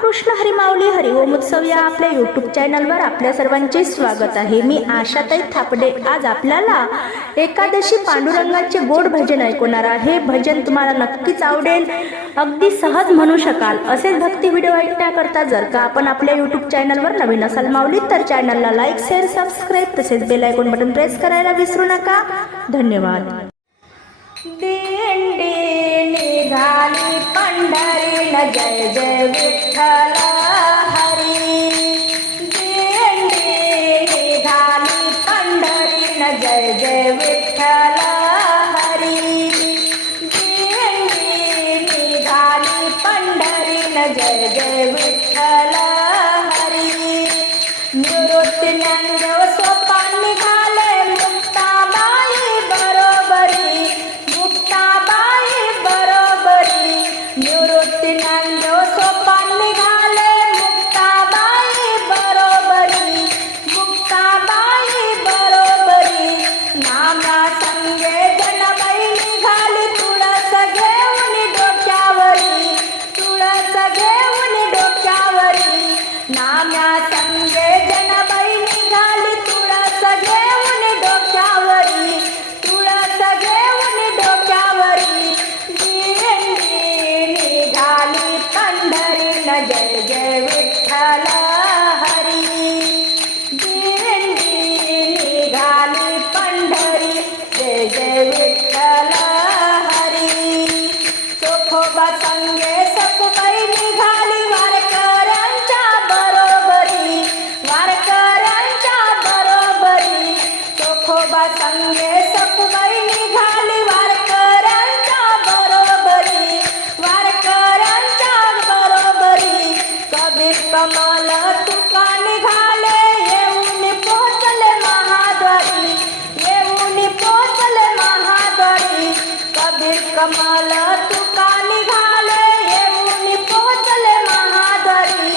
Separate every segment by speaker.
Speaker 1: रामकृष्ण हरिमावली हरिओम उत्सव या आपल्या यूट्यूब चॅनलवर आपल्या सर्वांचे स्वागत आहे. मी आशाताई थापडे. आज आपल्याला एकादशी पांडुरंगाचे गोड भजन ऐकवणार आहे. भजन तुम्हाला नक्कीच आवडेल. अगदी सहज म्हणू शकाल. असेच भक्ती व्हिडिओ ऐकण्याकरता जर का आपण आपल्या यूट्यूब चॅनलवर नवीन असाल माऊली तर चॅनलला लाईक शेअर सबस्क्राईब तसेच बेल आयकॉन बटन प्रेस करायला विसरू नका. धन्यवाद. जय जय विठ्ठल हरी. दिंडी निघाली पंढरीन जय जय विठ्ठल हरी. दिंडी निघाली पंढरीन जय जय निवृत्ती ज्ञानदेव सोपान निघाले मुक्ताबाई बरोबरी. मुक्ताबाई बरोबरी. नामा संगे जनबाई निघाली तुळस घेऊन डोक्यावरी. तुळस घेऊन डोक्यावरी. नाम्या संगे जन जय जय विठ्ठल हरी. दिंडी निघाली पंढरी. जय जय विठ्ठल हरी. चोखोबा संगे कमाल तुका निघाले येऊन पोचले महाद्वारी.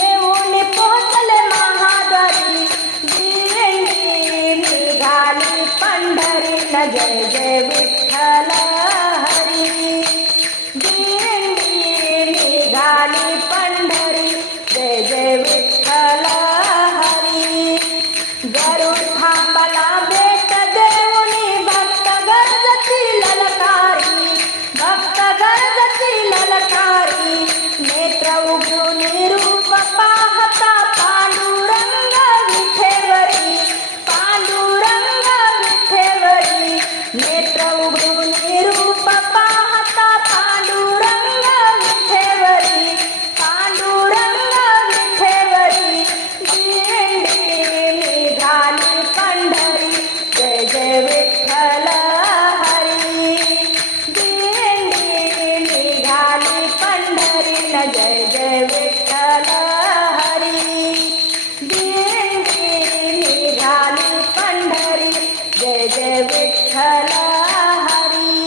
Speaker 1: येऊन पोचले महाद्वारी. तुका दिंडी निघाली पंढरीन. जय जय Vitthal. Jai Jai Jai. Jai